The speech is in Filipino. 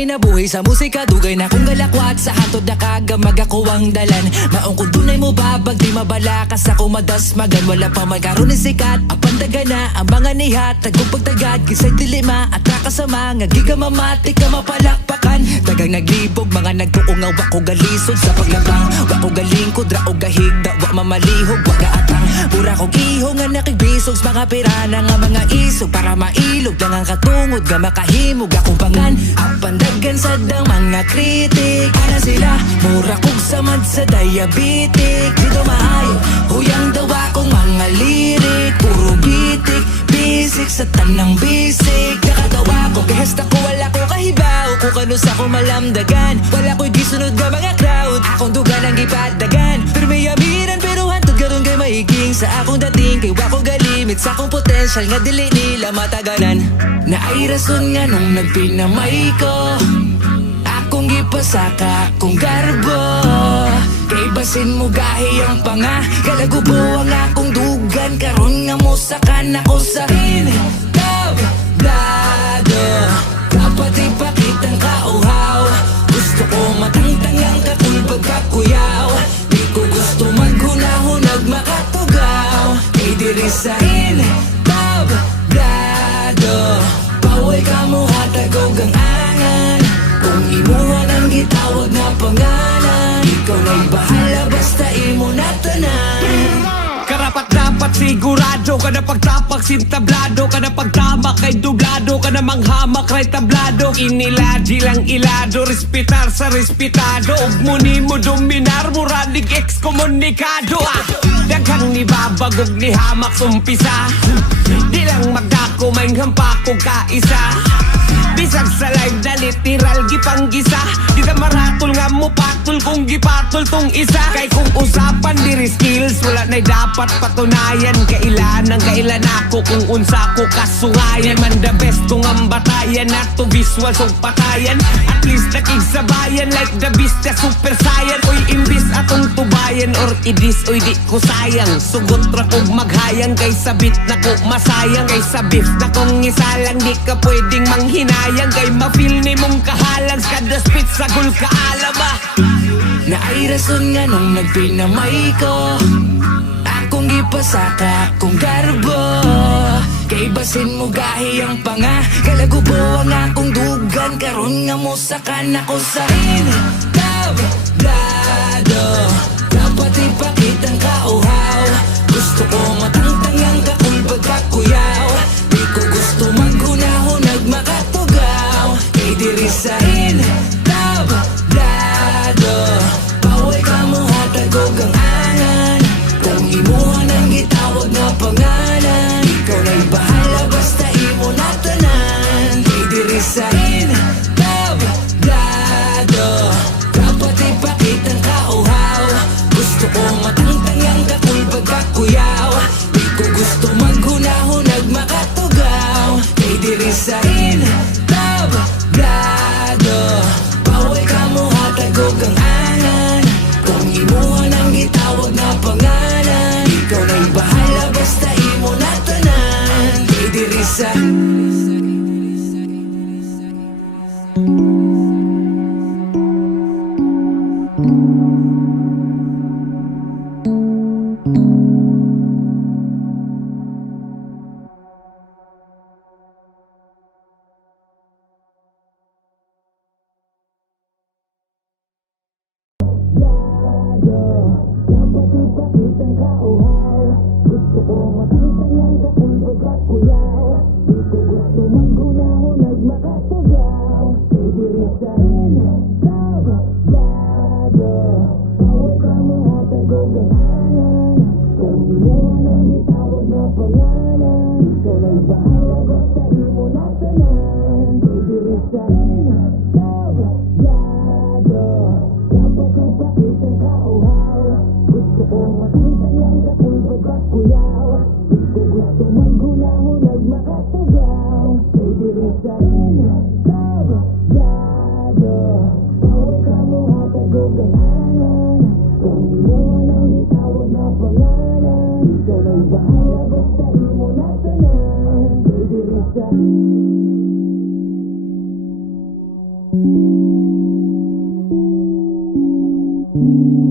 kinabuhi sa musika, dugay na kong galakwat. Sa hatod na kagamag ako ang dalan. Maong kung dunay mo babag, di mabalakas ako madasmagan. Wala pa magkaroon ni sikat, ang pandaga na ang mga nihat. Tagong pagtagad, kisay dilima at nakasama. Nga gigamamati ka mapalakpakan. Dagang naglibog, mga nagtuungaw. Wako galisod sa paglabang, wako galingkod, rao gahigda. Wa mamalihog, wa gaatang. Pura kong iho nga nakibisog sa mga pirana nga mga isog. Para mailog lang ang katungod, nga makahimog akong pangan. Ang pandagan sa dang mga kritik. Ana sila, mura kong samad sa diabetic. Dito maayo, huyang daw akong mga lirik. Puro bitik, bisik sa tanang bisik. Nakatawa ko, gahasta ko, wala ko kahibaw. Kung kanus ako malamdagan, wala ko'y gisunod nga mga crowd. Akong dugan ang ipadagan, pero may amiran pero hantod garon kay maiging. Sa akong dating kay wako galimit, sa akong potensyal nga dili nila mataganan. Na ay rason nga nung nagpinamay ko, akong gipasaka akong garbo. Kay basin mo gahi ang panga, kalagubo ang akong dugan. Karon nga mo sakan ako sa tablado. Dapat ipakitang kauhaw, gusto ko matangtang ang kakulbag kakuyaw. Di ko gusto maghunahunag makatugaw. Kay diri sa tablado, bawal ka mo hatagog ang angan. Kung imuhan ang gitawag na pangalan, ikaw na'y bahala basta imo na tanan. Karapat dapat sigurado ka na pagtapak sintablado ka na pagtama kay dublado ka na manghamak kay tablado. Iniladi lang ilado, respitar sa respetado. Ug muni mo dominar, muranig ekskomunikado. Daghang ni babagog ni hamak sumpisa. Di lang magdako may hampako ka isa. Bisag sa live na literal gipanggisa. Di na maratol nga mo patol kung gipatol tong isa. Kay kung usapan diri skills, wala na'y dapat patunayan. Kailan ako kung unsa ko kasungayan. Man the best kung ang batayan at to visual so patayan. At least nakigsabayan like the beast na super saiyan. Oy imbis atong tubayan or idis oy di ko sayang. Sugot ra kog maghayang kay sabit na ko masayang. Kay sa beef na kong isalang di ka pwedeng manghinayang. Kay ma-feel ni mong kahalang kada spit sa gul kaalaba. Na ay rason nga nung nagpinamay ko, akong gipasaka akong garbo. Kay basin mo gahi ang panga, kalagubo ang akong dugan. Karon nga mo sakan ako sa tablado. Dapat ipakitang kauhaw, gusto ko matangtang ang kakulbag kakuyaw. Di ko gusto maghunahunag makatugaw. Kay diri sa tablado, bawal ka mo hatagog ang angan. Kung imuhan ang gitawag na pangalan, ikaw na'y bahala basta imo na tanan. Kay diri sa tablado, dapat ipakitang kauhaw, gusto ko matangtang ang kakulbag kakuyaw. Di ko gusto maghunahunag makatugaw. Kay diri sa tablado, bawal ka mo hatagog ang angan. Kung imuhan ang gitawag na pangalan, ikaw na'y bahala basta imo na tanan. Kay diri sa tablado, Thank